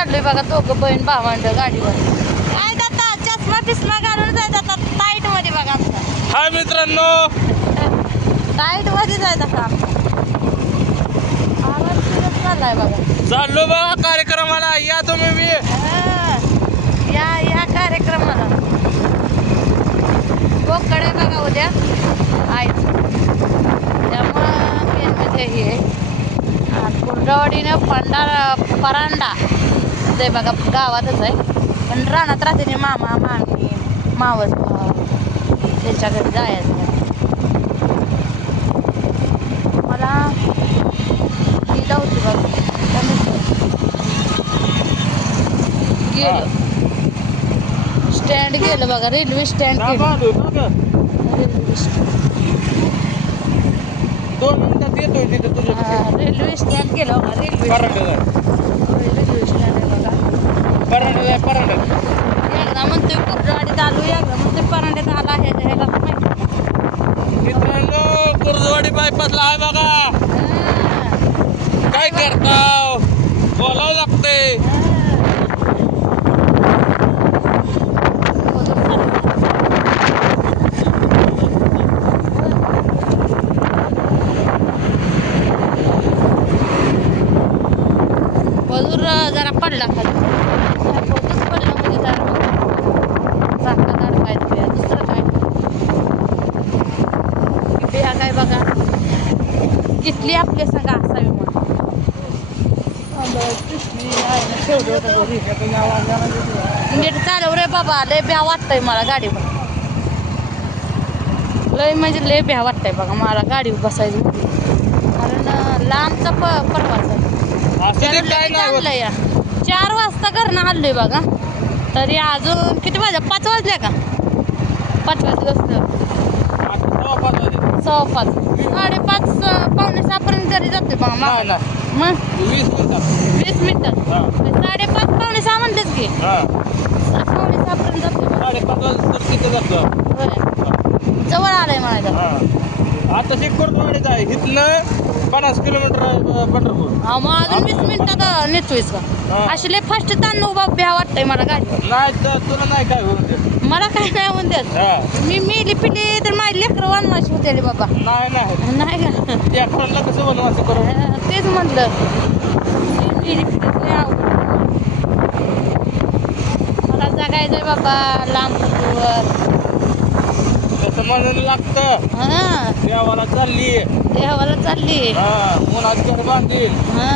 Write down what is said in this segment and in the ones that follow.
चाललोय बघा दोघं बहीण भावंड गाडीवर. काय जाता चष्मा बिस्मा घालून जायचं आता टाईटमध्ये बघा आमचा. हाय मित्रांनो. टाईटमध्ये जायचं आवाज चाललाय बघा. चाललो बघा कार्यक्रमाला. या तुम्ही बी. हा. या या कार्यक्रमाला. बोकडे बघा उद्या. आईच त्यामुळं मेन म्हणजे हे आहे. आणि कुर्डवाडीनं पंढा परांडा. ते बघा गावातच आहे. पण रानात राहते मामा मामी मावस भाव त्यांच्या घरी जायचं. मला गेलं होती बघा. गेलो. स्टँड गेलं बघा रेल्वे स्टँड रेल्वे स्टँड. दोन मिनिटात येतोय तिथे तुझ्या रेल्वे स्टँड गेलं रेल्वे आहे बघा परांड्याला परांड्यात एकदा म्हणतोय कुर्डवाडीत आलो एकदा म्हणतोय परांड्यात आला हे ह्याला मित्रांनो कुर्जवाडी बायपासला आहे बघा. काय करताव? बोलावं लागतंय मजूर जरा पडला खाली पोतच पडला म्हणजे जरा चांगला अडकायचं बिया दुसरं काय ही बिया काय बघा कितली आपल्या संग असावी म्हणून. नीट चालव रे बाबा लय भ्या वाटतंय मला गाडीवर लय म्हणजे लय भ्या वाटतंय बघा मला गाडीवर बसायचं. कारण लांबचा प. आणलं या. चार वाजता घरनं हल्लोय बघा. तरी अजून किती वाजल्या पाच वाजल्या का? पाच वाजले वाजले. सव्वा पाच. साडेपाच पावणे सहापर्यंत घरी जातोय बघा नाही मग नाही. मग वीस मिनिटात वीस मिनिटात हा. साडेपाच पावणे सहा म्हणलेच की? हा. पावणे सहापर्यंत जातोय बघा. साडेपाच वाजता तर तिथे जातो. होय. जवळ आलंय म्हणायचं हा. आता कुर्जवाडीच आहे. इथनं पन्नास किलोमीटर अ, पंढरपूर. हा मग अजून वीस मिनिटात नेतोयस का? हा. अशी लय फास्ट ताण उभा भ्या वाटतंय मला गाडी नाही तर तुला नाही काय होऊन देत. मला काय नाही म्हणतात? हा. मी मेली पिली तर माझी लेकरं वनवाशी होते रे बाबा. नाही नाही. नाही का? त्या खरंला कसं बनवायचं करू? तेच म्हटलं मी मेली पिली लय अवघड. मला जगायचंय बाबा लांब दूर तसं म्हणायला लागतं. हा. देवाला चालली. देवाला चालली. हा घर बांधील. हा.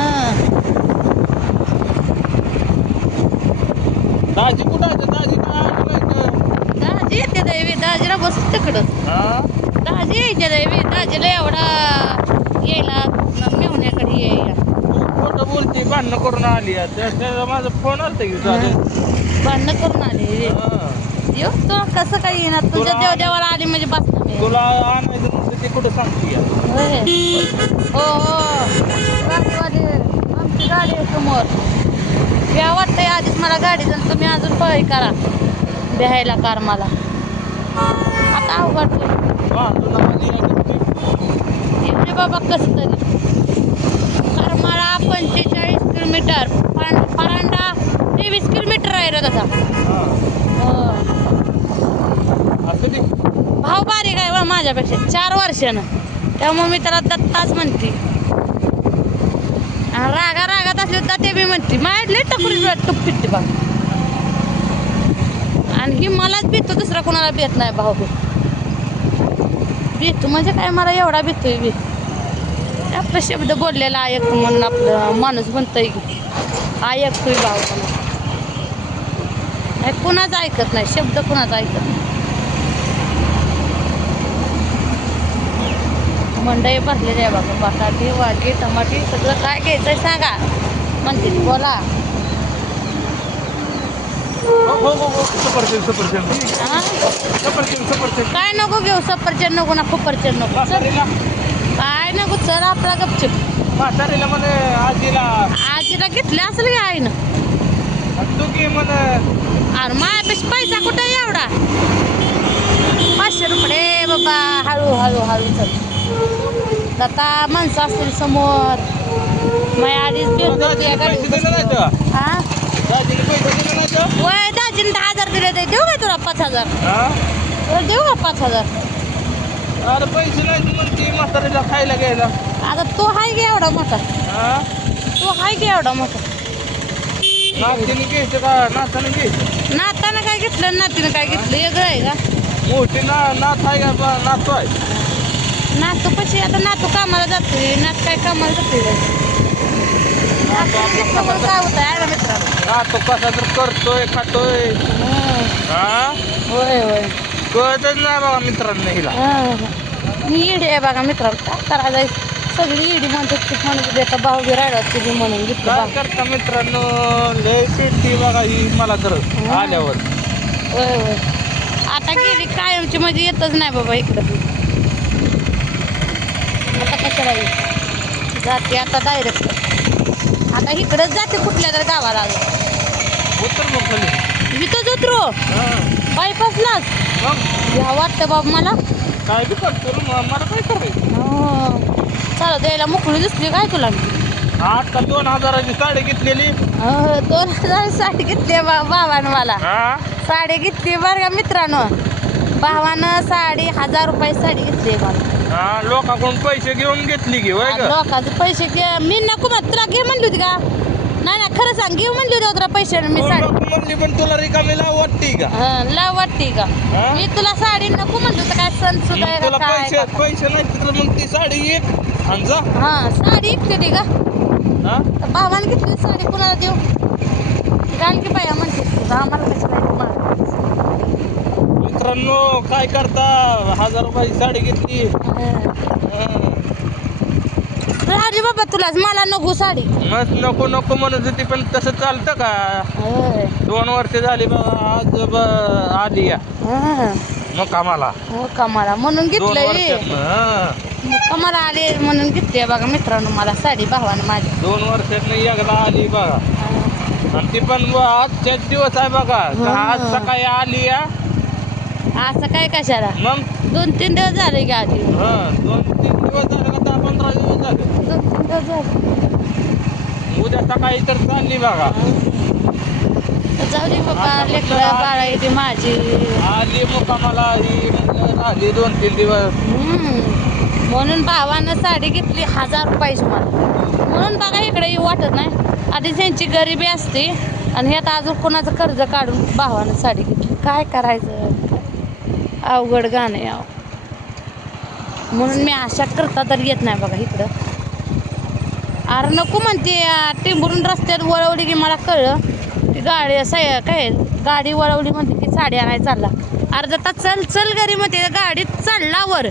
दाजी कुठं आहे दाजी दाजी येते दैवी. दाजीला बस तिकडं. हा? दाजी यायच्या दैवी. दाजीला एवढा यायला मेवण्याकडे यायला. खोटं बोलते भांडणं करून आली माझा फोन आलता की भांडणं करून आले हा. येऊ तो कसं काही येणार? तुझ्या देव देवाला आली म्हणजे बस. तुला आणायचं म्हणते ते कुठं सांगते. हो हो. गाडीवाले आमची गाडी आहे समोर. भ्या वाटतंय आधीच मला गाडी जण तुम्ही अजून पळी करा. भ्यायला कार मला. आता अवघड हा तुला बाबा कसं तरी. करमाळा पंचेचाळीस किलोमीटर पण परांडा तेवीस किलोमीटर आहे रे तसा हा. हो. असं बारीक आहे बा माझ्यापेक्षा चार वर्षानं. त्यामुळे मी त्याला दत्ताच म्हणते. रागा रागात असले तर ते बी म्हणते माझ्यातले टकुरी टुप फिरते बा आणि ही मलाच भेटतो दुसरा कोणाला भेट नाही भाऊ. बी भेटतो म्हणजे काय मला एवढा भेटतोय बी. आपलं शब्द बोललेला ऐक म्हणून आपलं माणूस म्हणतोय की ऐकतोय भाऊ मला नाही कुणाचं ऐकत नाही शब्द कुणाचा ऐकत नाही. मंडई भरलेली आहे बाबा बटाटे वाटी टमाटे सगळं काय घ्यायचं सांगा. म्हणते ती, बोला. हो हो हो हो सफरचंद सफरचंद हा? सफरचंद सफरचंद काय नको घेऊ सफरचंद नको नको. चल. म्हातारीला काय नको चल आपला गपचूप. म्हातारीला म्हणे आजीला. आजीला घेतले असेल की आईनं? तू की म्हणे. अरे माझ्यापेक्षा पैसा कुठे आहे एवढा? पाचशे रुपये बाबा हळू हळू हळू चल. आता माणसं असतील समोर. माझ्या आधीच पैसे नाही हा? वय दाजीने दहा हजार दिले ते. देऊ का तुला पाच हजार? तुला देऊ का पाच हजार? अरे पैसे नाही म्हणते म्हातारीला खायला घ्यायला. आता तो हाय गे एवढा मोठा? हा? तो हाय गे एवढा मोठा? नातीने घ्यायचं का? नाताने घ्यायचं? नातानं काय घेतलं नातीनं काय घेतलं? वेगळं आहे का? मोठी ना नात आहे का? नातू आहे? नातू कशी? आता नातू कामाला जातोय. नात काय कामाला जातोय? नातू आपला त्याच्यामुळे काय होतं आहे ना मित्रांनो नातू कसा तर करतोय खातोय. हं. हा होय होय. कळतच नाही बाबा मित्रांनो हिला. हं. ही इडी आहे बघा मित्रांनो. काय करायचं सगळी इडी म्हणतात की म्हणत होते का भाऊ बी राहिला तुझी म्हणून घेतलं काय भाऊ. करता मित्रांनो? लय पेटती बघा ही मला तर आल्यावर. होय होय. आता गेली कायमची म्हणजे येतच नाही बाबा इकडं आता कशाला येईल? जाते आता डायरेक्ट आता इकडंच जाते कुठल्या तर गावाला मग खाली. इथंच उतरू? हा. बायपासलाच मग? ह्या वाटतं बाबा मला. काय बी म- मला काय करायचं? हो. चालू द्यायला मोकळी दिसली काय तुला आता दोन हजाराची साडी घेतलेली. हो, दोन हजार साडी घेतली बा मला. हा? साडी घेतली बरं का मित्रांनो? भावानं साडी हजार रुपये साडी घेतली मला हा लोकांकडून पैसे घेऊन घेतली की ग? लोकांचे पैसे घे. मी नको मग तुला घे म्हणली होती का? नाही नाही खरं सांग घेऊ म्हणली होती तुला पैसे मी दोन साडी. म्हणली पण तुला रिकामी लाव वाटते का? हं, लाव वाटते का? हा? मी तुला साडी नको म्हणली होती काय सण सुद्धा आहे तुला का काय पैसे पैसे नाही तर मग ती साडी एक आणि जा. हा साडी इकते ती का हा? तर भावानं घेतली साडी कुणाला देऊ? घाल की बाया म्हणते तुझं आम्हाला कसं काय मित्रांनो काय करता? हजार रुपयाची साडी घेतली. राजी बाबा तुलाच मला नको साडी. मग नको नको म्हणत होती पण तसं चालतं का? होय. दोन वर्ष झाली बघा आज ब- आली या. हं. मग कामाला. हो कमाला. म्हणून दोन घेतलंय. वर्षात आले म्हणून घेतली बघा मित्रांनो मला साडी भावानं माझ्या दोन वर्षात एकदा आली बघा. आणि ती पण ब- आजच्याच दिवस आहे बघा. आज सकाळी आली या. असं काय कशाला? मग? दोन तीन दिवस झाले की आधी. हं, दोन तीन दिवस झाले का दहा पंधरा दिवस झाले. दोन तीन दिवस झाले. उद्या सकाळी तर चालली बघा. तर जाऊ दे बाबा लेकरं बाळा येते माझी. आली मुकामाला ही म्हणलं राहिली दोन तीन दिवस. हम्म. म्हणून भावानं साडी घेतली हजार रुपयाची मला म्हणून बघा इकडे येऊ वाटत नाही. आधी त्यांची गरिबी असते आणि ह्यात अजून कोणाचं कर्ज काढून भावानं साडी घेतली. काय करायचं? अवघड गाणं आहे अहो. म्हणून मी आशा करता तर येत नाही बघा इकडं. अरे नको म्हणते टेंबरून टिंबरून रस्त्यात वळवली की मला कळलं. ती गाडी साय काय गाडी वळवली म्हणते की साडी आणाय चालला. अर्धा तास चल चल घरी म्हणते गाडीत चालला वर.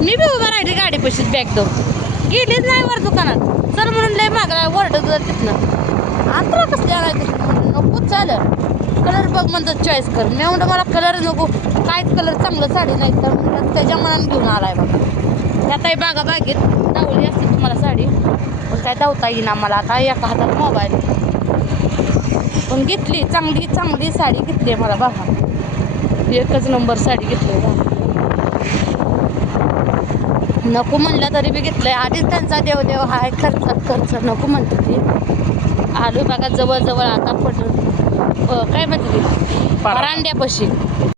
मी बी उभा राहिली गाडीपाशीच बॅग देऊन गेलीच नाही वर दुकानात. चल म्हणून लय मागला वरडत जर तिथनं. अंतरा कसली आणायची? नको चाल. कलर बघ म्हणतो चॉईस कर. मी म्हणतो मला कलर नको. काहीच कलर चांगलं साडी नाही तर म्हणलं त्याच्या मनानं घेऊन आलाय बघा. ह्या ताई बागा बागेत दावली असते तुम्हाला साडी. पण काय धावता येईना मला आता एका हातात मोबाईल पण घेतली चांगली चांगली साडी घेतली आहे मला बाबा. एकच नंबर साडी घेतली आहे बघा. नको म्हणलं तरी बी घेतलंय. आधीच त्यांचा देवदेव हाय खर्चात खर्च नको म्हणते ती. आलो बघा जवळ जवळ आता पड अं, काय म्हणते ती? परांड्यापाशी.